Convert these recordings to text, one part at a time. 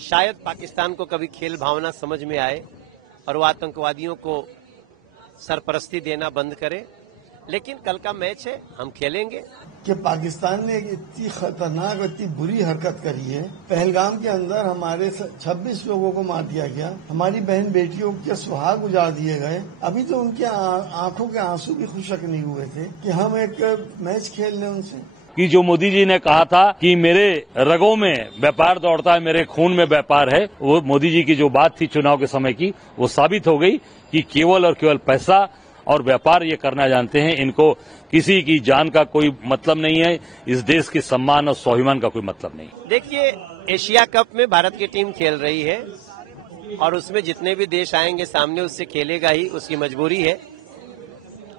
शायद पाकिस्तान को कभी खेल भावना समझ में आए और वो आतंकवादियों को सरपरस्ती देना बंद करे। लेकिन कल का मैच है, हम खेलेंगे। कि पाकिस्तान ने एक इतनी खतरनाक, इतनी बुरी हरकत करी है। पहलगाम के अंदर हमारे 26 लोगों को मार दिया गया, हमारी बहन बेटियों के सुहाग उजाड़ दिए गए। अभी तो उनके आंखों के आंसू भी खुशक नहीं हुए थे कि हम एक मैच खेल लें उनसे। कि जो मोदी जी ने कहा था कि मेरे रगों में व्यापार दौड़ता है, मेरे खून में व्यापार है, वो मोदी जी की जो बात थी चुनाव के समय की, वो साबित हो गई कि केवल और केवल पैसा और व्यापार ये करना जानते हैं। इनको किसी की जान का कोई मतलब नहीं है, इस देश के सम्मान और स्वाभिमान का कोई मतलब नहीं। देखिए, एशिया कप में भारत की टीम खेल रही है और उसमें जितने भी देश आएंगे सामने उससे खेलेगा ही, उसकी मजबूरी है।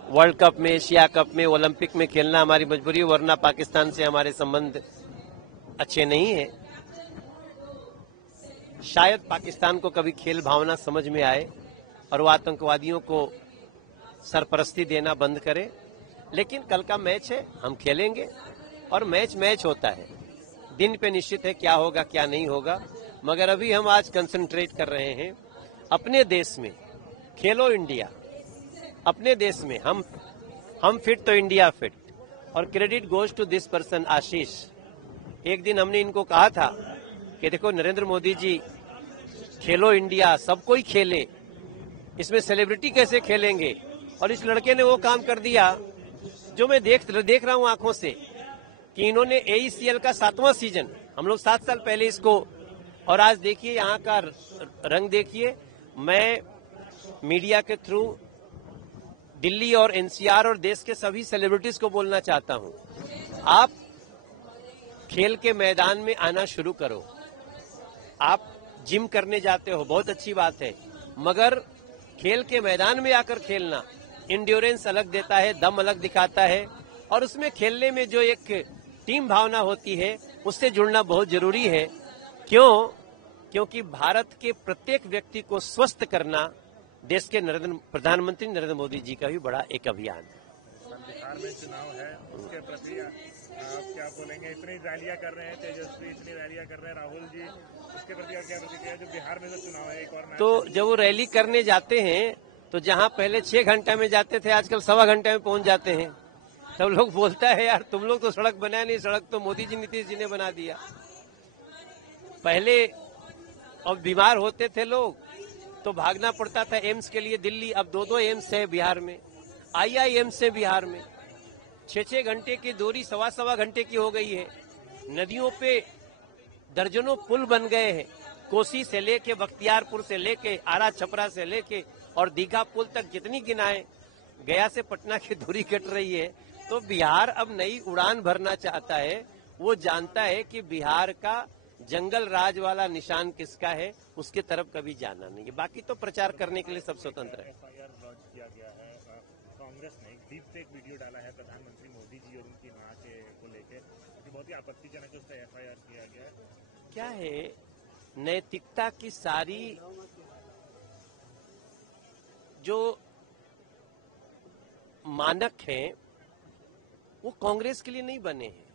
वर्ल्ड कप में, एशिया कप में, ओलंपिक में खेलना हमारी मजबूरी है, वरना पाकिस्तान से हमारे संबंध अच्छे नहीं है। शायद पाकिस्तान को कभी खेल भावना समझ में आए और वो आतंकवादियों को सरपरस्ती देना बंद करे। लेकिन कल का मैच है, हम खेलेंगे और मैच होता है। दिन पे निश्चित है क्या होगा क्या नहीं होगा, मगर अभी हम आज कंसंट्रेट कर रहे हैं अपने देश में। खेलो इंडिया, अपने देश में हम फिट तो इंडिया फिट। और credit goes to this person Ashish. एक दिन हमने इनको कहा था कि देखो नरेंद्र मोदी जी, खेलो इंडिया, सब कोई खेले, इसमें सेलिब्रिटी कैसे खेलेंगे। और इस लड़के ने वो काम कर दिया जो मैं देख रहा हूं आंखों से कि इन्होंने AECL का 7वां सीजन, हम लोग 7 साल पहले इसको, और आज देखिए यहाँ का रंग देखिए। मैं मीडिया के थ्रू दिल्ली और NCR और देश के सभी सेलिब्रिटीज को बोलना चाहता हूं, आप खेल के मैदान में आना शुरू करो। आप जिम करने जाते हो, बहुत अच्छी बात है, मगर खेल के मैदान में आकर खेलना इंड्योरेंस अलग देता है, दम अलग दिखाता है। और उसमें खेलने में जो एक टीम भावना होती है, उससे जुड़ना बहुत जरूरी है। क्योंकि भारत के प्रत्येक व्यक्ति को स्वस्थ करना देश के प्रधानमंत्री नरेंद्र मोदी जी का भी बड़ा एक अभियान है। बिहार में चुनाव है, उसके प्रति आप क्या बोलेंगे? इतनी रैलियां कर रहे हैं तेजस्वी, इतनी रैलियां कर रहे हैं राहुल जी, उसके प्रति आप क्या प्रतिक्रिया? जो बिहार में जो चुनाव है, एक और तो जब वो रैली करने जाते हैं तो जहां पहले 6 घंटे में जाते थे, आजकल 1.25 घंटे में पहुंच जाते हैं। तब लोग बोलता है यार तुम लोग तो सड़क बनाया नहीं, सड़क तो मोदी जी, नीतीश जी ने बना दिया। पहले अब बीमार होते थे लोग तो भागना पड़ता था एम्स के लिए दिल्ली, अब 2 एम्स है बिहार में, IIMs है बिहार में। 6 घंटे की दूरी 1.25 घंटे की हो गई है। नदियों पे दर्जनों पुल बन गए हैं, कोसी से लेके, बख्तियारपुर से लेके, आरा छपरा से लेके और दीघा पुल तक जितनी गिनाएं, गया से पटना की दूरी कट रही है। तो बिहार अब नई उड़ान भरना चाहता है। वो जानता है कि बिहार का जंगल राज वाला निशान किसका है, उसके तरफ कभी जाना नहीं है। बाकी तो प्रचार करने के लिए सब स्वतंत्र है। FIR लॉन्च किया गया है, कांग्रेस ने डीप फेक वीडियो डाला है प्रधानमंत्री मोदी जी और उनकी मां के को लेकर, बहुत ही आपत्तिजनक उस पर FIR किया गया है। क्या है, नैतिकता की सारी जो मानक हैं वो कांग्रेस के लिए नहीं बने हैं।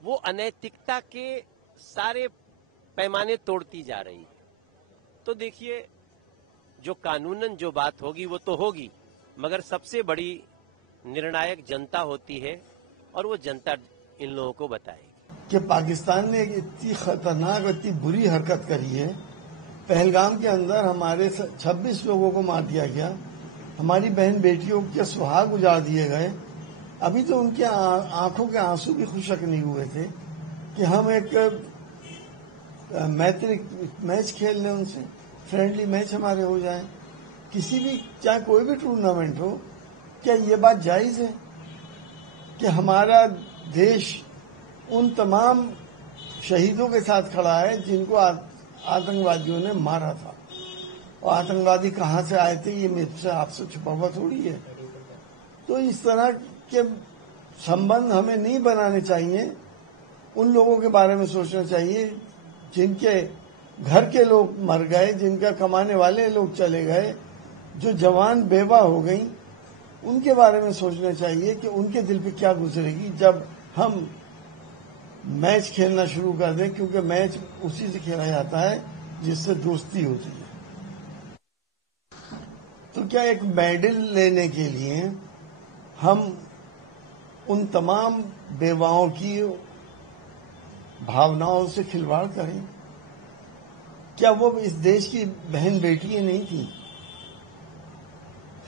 वो अनैतिकता के सारे पैमाने तोड़ती जा रही है। तो देखिए, जो कानूनन जो बात होगी वो तो होगी, मगर सबसे बड़ी निर्णायक जनता होती है और वो जनता इन लोगों को बताएगी कि पाकिस्तान ने एक इतनी खतरनाक, इतनी बुरी हरकत करी है। पहलगाम के अंदर हमारे 26 लोगों को मार दिया गया, हमारी बहन बेटियों के सुहाग उजाड़ दिए गए। अभी तो उनके आंखों के आंसू भी खुशक नहीं हुए थे कि हम एक मैच खेल लें उनसे, फ्रेंडली मैच हमारे हो जाए। किसी भी, चाहे कोई भी टूर्नामेंट हो, क्या ये बात जायज है कि हमारा देश उन तमाम शहीदों के साथ खड़ा है जिनको आतंकवादियों ने मारा था? और आतंकवादी कहां से आए थे ये मुझसे आपसे छुपा हुआ थोड़ी है। तो इस तरह के संबंध हमें नहीं बनाने चाहिए। उन लोगों के बारे में सोचना चाहिए जिनके घर के लोग मर गए, जिनका कमाने वाले लोग चले गए, जो जवान बेवा हो गई, उनके बारे में सोचना चाहिए कि उनके दिल पे क्या गुजरेगी जब हम मैच खेलना शुरू कर दें, क्योंकि मैच उसी से खेला जाता है जिससे दोस्ती होती है। तो क्या एक मेडल लेने के लिए हम उन तमाम बेवाओं की भावनाओं से खिलवाड़ करें? क्या वो इस देश की बहन बेटियां नहीं थी?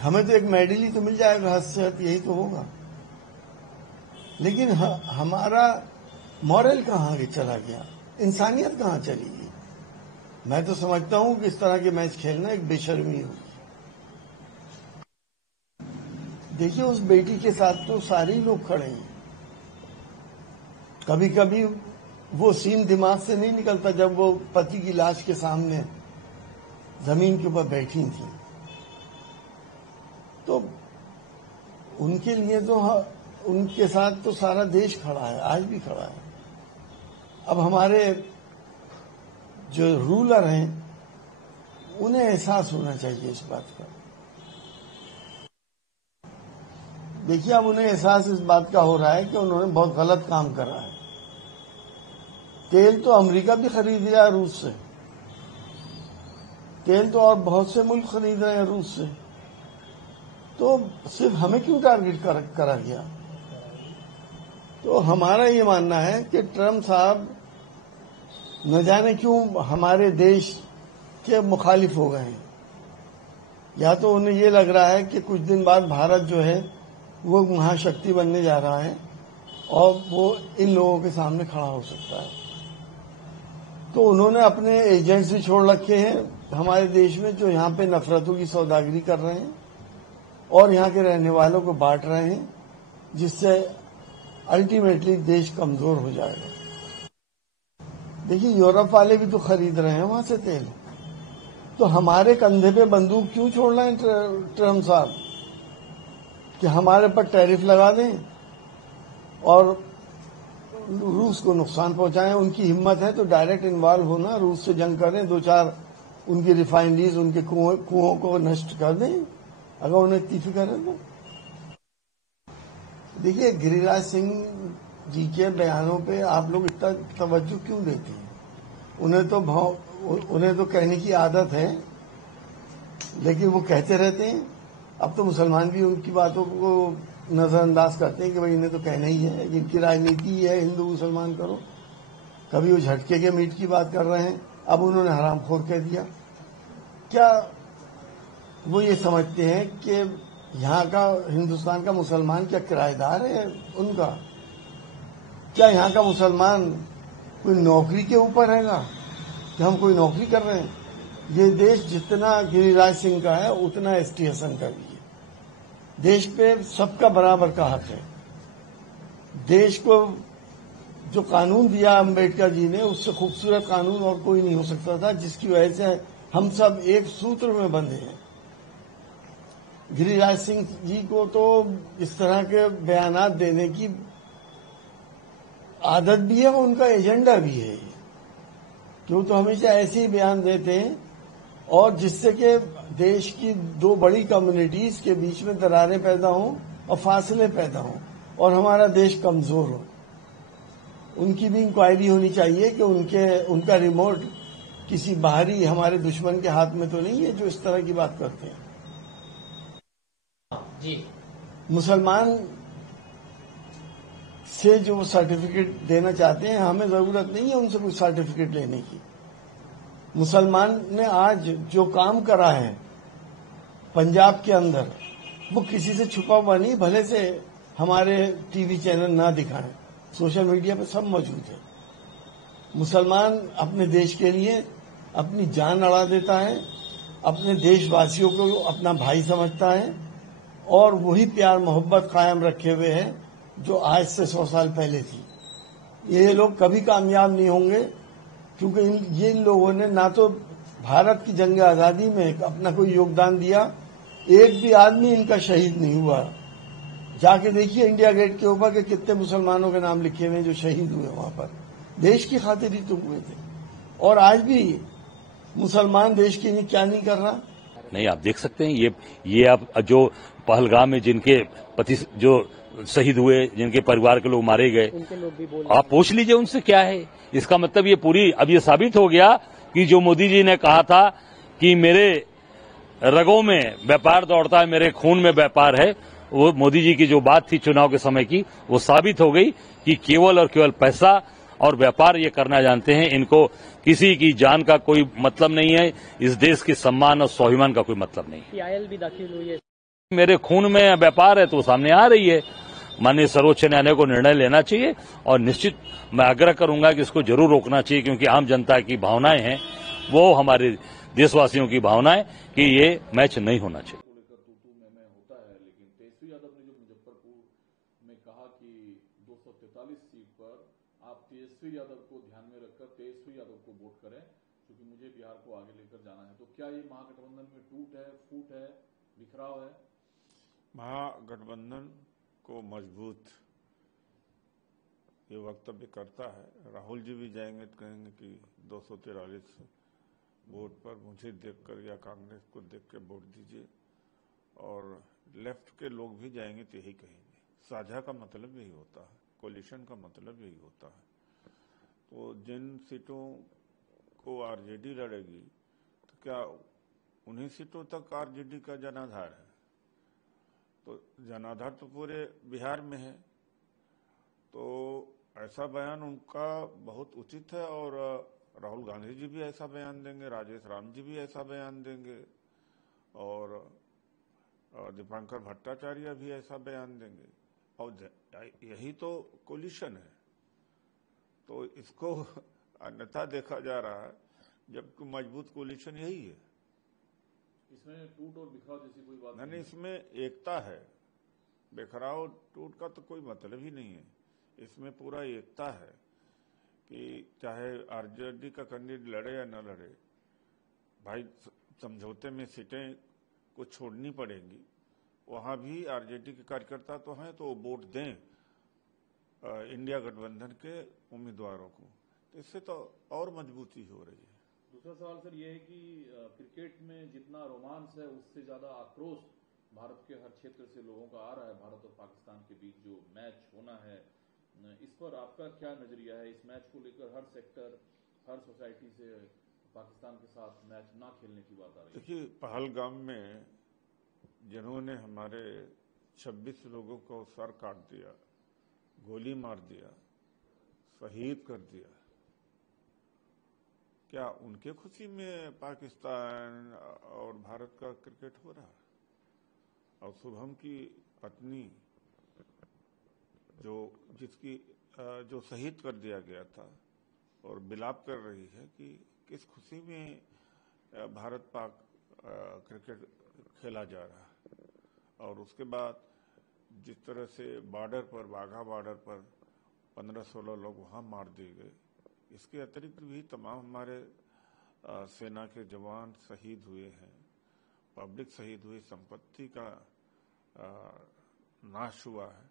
हमें तो एक मेडल ही तो मिल जाएगा, हद से हद यही तो होगा। लेकिन हमारा मॉरल कहाँ चला गया, इंसानियत कहाँ चली गई? मैं तो समझता हूं कि इस तरह के मैच खेलना एक बेशर्मी होगी। देखिए, उस बेटी के साथ तो सारे लोग खड़े हैं। कभी कभी वो सीन दिमाग से नहीं निकलता जब वो पति की लाश के सामने जमीन के ऊपर बैठी थी। तो उनके लिए तो उनके साथ तो सारा देश खड़ा है, आज भी खड़ा है। अब हमारे जो रूलर हैं उन्हें एहसास होना चाहिए इस बात का। देखिए, अब उन्हें एहसास इस बात का हो रहा है कि उन्होंने बहुत गलत काम करा है। तेल तो अमेरिका भी खरीद रहा है रूस से, तेल तो और बहुत से मुल्क खरीद रहे हैं रूस से, तो सिर्फ हमें क्यों टारगेट करा गया? तो हमारा ये मानना है कि ट्रम्प साहब न जाने क्यों हमारे देश के मुखालिफ हो गए हैं। या तो उन्हें ये लग रहा है कि कुछ दिन बाद भारत जो है वो महाशक्ति बनने जा रहा है और वो इन लोगों के सामने खड़ा हो सकता है। तो उन्होंने अपने एजेंट्स भी छोड़ रखे हैं हमारे देश में, जो यहाँ पे नफरतों की सौदागरी कर रहे हैं और यहाँ के रहने वालों को बांट रहे हैं, जिससे अल्टीमेटली देश कमजोर हो जाएगा। देखिए, यूरोप वाले भी तो खरीद रहे हैं वहां से तेल, तो हमारे कंधे पे बंदूक क्यों छोड़ रहे हैं ट्रम्प साहब कि हमारे पर टैरिफ लगा दें और रूस को नुकसान पहुंचाएं? उनकी हिम्मत है तो डायरेक्ट इन्वॉल्व होना, रूस से जंग करें, 2-4 उनकी रिफाइनरीज, उनके कुओं को नष्ट कर दें, अगर उन्हें इतनी फिक्र है तो। देखिए, गिरिराज सिंह जी के बयानों पे आप लोग इतना तवज्जो क्यों देते हैं? उन्हें तो कहने की आदत है, लेकिन वो कहते रहते हैं। अब तो मुसलमान भी उनकी बातों को नजरअंदाज करते हैं कि भाई इन्हें तो कहना ही है, इनकी राजनीति है हिंदू मुसलमान करो। कभी वो झटके के मीट की बात कर रहे हैं, अब उन्होंने हरामखोर कह दिया। क्या वो ये समझते हैं कि यहाँ का हिंदुस्तान का मुसलमान क्या किराएदार है उनका? क्या यहाँ का मुसलमान कोई नौकरी के ऊपर हैगा कि हम कोई नौकरी कर रहे हैं? ये देश जितना गिरिराज सिंह का है उतना एसटी हसन का भी है। देश पे सबका बराबर का हक है। देश को जो कानून दिया अम्बेडकर जी ने, उससे खूबसूरत कानून और कोई नहीं हो सकता था, जिसकी वजह से हम सब एक सूत्र में बंधे हैं। गिरिराज सिंह जी को तो इस तरह के बयानात देने की आदत भी है, उनका एजेंडा भी है, क्यों तो हमेशा ऐसे ही बयान देते हैं और जिससे कि देश की दो बड़ी कम्युनिटीज के बीच में दरारें पैदा हों और फासले पैदा हों और हमारा देश कमजोर हो। उनकी भी इंक्वायरी होनी चाहिए कि उनका रिमोट किसी बाहरी हमारे दुश्मन के हाथ में तो नहीं है जो इस तरह की बात करते हैं। जी, मुसलमान से जो सर्टिफिकेट देना चाहते हैं, हमें जरूरत नहीं है उनसे कोई सर्टिफिकेट लेने की। मुसलमान ने आज जो काम करा है पंजाब के अंदर, वो किसी से छुपा हुआ नहीं, भले से हमारे टीवी चैनल ना दिखाएं, सोशल मीडिया पे सब मौजूद है। मुसलमान अपने देश के लिए अपनी जान अड़ा देता है, अपने देशवासियों को अपना भाई समझता है और वही प्यार मोहब्बत कायम रखे हुए है जो आज से 100 साल पहले थी। ये लोग कभी कामयाब नहीं होंगे, क्योंकि ये लोगों ने ना तो भारत की जंग आजादी में अपना कोई योगदान दिया, एक भी आदमी इनका शहीद नहीं हुआ। जाके देखिए इंडिया गेट के ऊपर के कितने मुसलमानों के नाम लिखे हुए हैं जो शहीद हुए वहां पर, देश की खातिर ही तो हुए थे। और आज भी मुसलमान देश के लिए क्या नहीं कर रहा। नहीं, आप देख सकते हैं ये आप जो पहलगाम में जिनके पति जो शहीद हुए, जिनके परिवार के लोग मारे गए, उनके लोग भी बोल आप पूछ लीजिए उनसे क्या है। इसका मतलब ये पूरी अब ये साबित हो गया कि जो मोदी जी ने कहा था कि मेरे रगों में व्यापार दौड़ता है, मेरे खून में व्यापार है, वो मोदी जी की जो बात थी चुनाव के समय की, वो साबित हो गई कि केवल और केवल पैसा और व्यापार ये करना जानते हैं। इनको किसी की जान का कोई मतलब नहीं है, इस देश के सम्मान और स्वाभिमान का कोई मतलब नहीं है। पीआईएल भी दाखिल हुई है। मेरे खून में व्यापार है तो सामने आ रही है। माननीय सर्वोच्च न्यायालय को निर्णय लेना चाहिए और निश्चित मैं आग्रह करूंगा कि इसको जरूर रोकना चाहिए, क्योंकि आम जनता की भावनाएं हैं, वो हमारे देशवासियों की भावनाएं कि ये मैच नहीं होना चाहिए। होता है, लेकिन तेजस्वी यादव ने जो मुजफ्फरपुर में कहा कि 243 सीट पर आप तेजस्वी यादव को ध्यान में रखकर तेजस्वी यादव को वोट करें, क्योंकि मुझे बिहार को आगे लेकर जाना है। तो क्या ये महागठबंधन में टूट है, फूट है, बिखराव है? महागठबंधन को मजबूत ये वक्तव्य करता है। राहुल जी भी जाएंगे तो कहेंगे कि 243 वोट पर मुझे देखकर या कांग्रेस को देख के वोट दीजिए, और लेफ्ट के लोग भी जाएंगे तो यही कहेंगे। साझा का मतलब यही होता है, कोलिशन का मतलब यही होता है। तो जिन सीटों को आरजेडी लड़ेगी, तो क्या उन्हीं सीटों तक आरजेडी का जनाधार है? तो जनाधार तो पूरे बिहार में है। तो ऐसा बयान उनका बहुत उचित है, और राहुल गांधी जी भी ऐसा बयान देंगे, राजेश राम जी भी ऐसा बयान देंगे, और दीपांकर भट्टाचार्य भी ऐसा बयान देंगे। और यही तो कोलिशन है। तो इसको अन्यथा देखा जा रहा है, जबकि मजबूत कोलिशन यही है। इसमें टूट और बिखराव जैसी कोई बात नहीं, इसमें एकता है। बिखराव टूट का तो कोई मतलब ही नहीं है। इसमें पूरा एकता है कि चाहे आरजेडी का कैंडिडेट लड़े या न लड़े, भाई समझौते में सीटें कुछ छोड़नी पड़ेंगी। वहां भी आरजेडी के कार्यकर्ता तो हैं, तो वोट दें इंडिया गठबंधन के उम्मीदवारों को। तो इससे तो और मजबूती हो रही है। दूसरा सवाल सर ये है कि क्रिकेट में जितना रोमांच है, उससे ज्यादा आक्रोश भारत के हर क्षेत्र से लोगों का आ रहा है। भारत और पाकिस्तान के बीच जो मैच होना है, इस पर आपका क्या नजरिया है? इस मैच को लेकर हर सेक्टर, हर सोसाइटी से पाकिस्तान के साथ मैच ना खेलने की बात आ रही है। देखिए, पहलगाम में जिन्होंने हमारे 26 लोगों को सर काट दिया, गोली मार दिया, शहीद कर दिया, क्या उनके खुशी में पाकिस्तान और भारत का क्रिकेट हो रहा है? और शुभम की पत्नी जो शहीद कर दिया गया था, और विलाप कर रही है कि किस खुशी में भारत पाक क्रिकेट खेला जा रहा है। और उसके बाद जिस तरह से बॉर्डर पर, वाघा बॉर्डर पर 15-16 लोग वहां मार दिए गए। इसके अतिरिक्त भी तमाम हमारे सेना के जवान शहीद हुए हैं, पब्लिक शहीद हुई, संपत्ति का नाश हुआ है।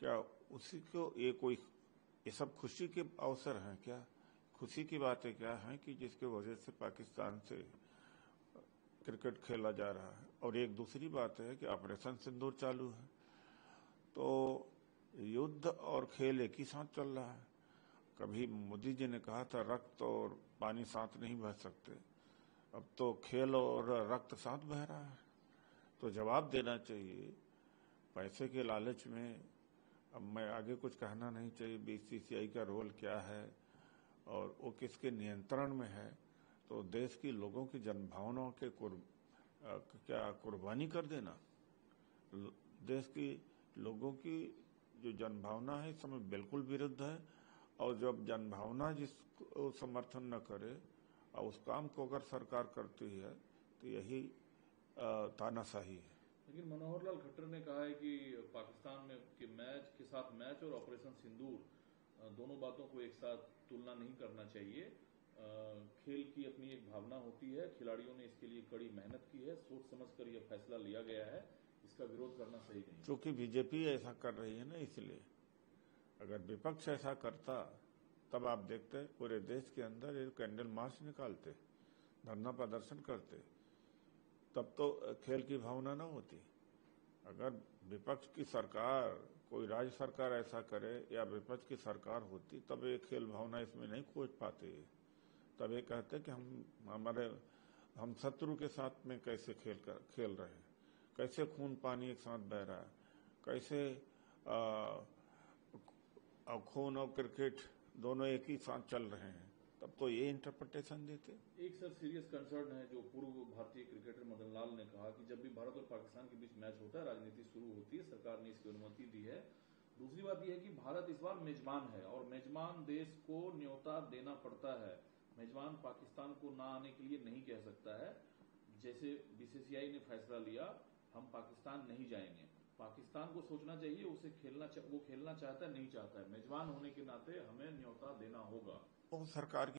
क्या उसी को ये सब खुशी के अवसर हैं क्या? खुशी की बातें क्या हैं कि जिसके वजह से पाकिस्तान से क्रिकेट खेला जा रहा है? और एक दूसरी बात है कि ऑपरेशन सिंदूर चालू है, तो युद्ध और खेल एक ही साथ चल रहा है। कभी मोदी जी ने कहा था रक्त और पानी साथ नहीं बह सकते, अब तो खेल और रक्त साथ बह रहा है। तो जवाब देना चाहिए। पैसे के लालच में अब मैं आगे कुछ कहना नहीं चाहिए, बीसीसीआई का रोल क्या है और वो किसके नियंत्रण में है। तो देश की लोगों की जनभावनाओं के क्या कुर्बानी कर देना। देश की लोगों की जो जनभावना है इस समय बिल्कुल विरुद्ध है, और जब जनभावना जिसको समर्थन न करे और उस काम को अगर सरकार करती है तो यही तानाशाही है। लेकिन मनोहर लाल खट्टर ने कहा है कि पाकिस्तान में के मैच के साथ मैच और ऑपरेशन सिंदूर दोनों बातों को एक साथ तुलना नहीं करना चाहिए। खेल की अपनी एक भावना होती है, खिलाड़ियों ने इसके लिए कड़ी मेहनत की है, सोच समझकर यह फैसला लिया गया है, इसका विरोध करना सही नहीं। क्योंकि बीजेपी ऐसा कर रही है ना, इसलिए अगर विपक्ष ऐसा करता तब आप देखते पूरे देश के अंदर एक कैंडल मार्च निकालते, धरना प्रदर्शन करते, तब तो खेल की भावना ना होती। अगर विपक्ष की सरकार, कोई राज्य सरकार ऐसा करे या विपक्ष की सरकार होती, तब ये खेल भावना इसमें नहीं खोज पाते। तब ये कहते कि हम शत्रु के साथ में कैसे खेल रहे हैं, कैसे खून पानी एक साथ बह रहा है, कैसे खून और क्रिकेट दोनों एक ही साथ चल रहे हैं, तब तो ये इंटरप्रिटेशन देते। एक सर सीरियस कंसर्न है जो पूर्व भारतीय क्रिकेटर मदन लाल ने कहा कि जब भी भारत और पाकिस्तान के बीच मैच होता है राजनीति शुरू होती है, सरकार ने इसकी अनुमति दी है। दूसरी बात यह है कि भारत इस बार मेजबान है और मेजबान देश को न्योता देना पड़ता है। मेजबान पाकिस्तान को ना आने के लिए नहीं कह सकता है। जैसे बीसीसीआई ने फैसला लिया, हम पाकिस्तान नहीं जाएंगे। पाकिस्तान को सोचना चाहिए वो खेलना चाहता है नहीं चाहता है। मेजबान होने के नाते हमें न्योता देना होगा। वो सरकार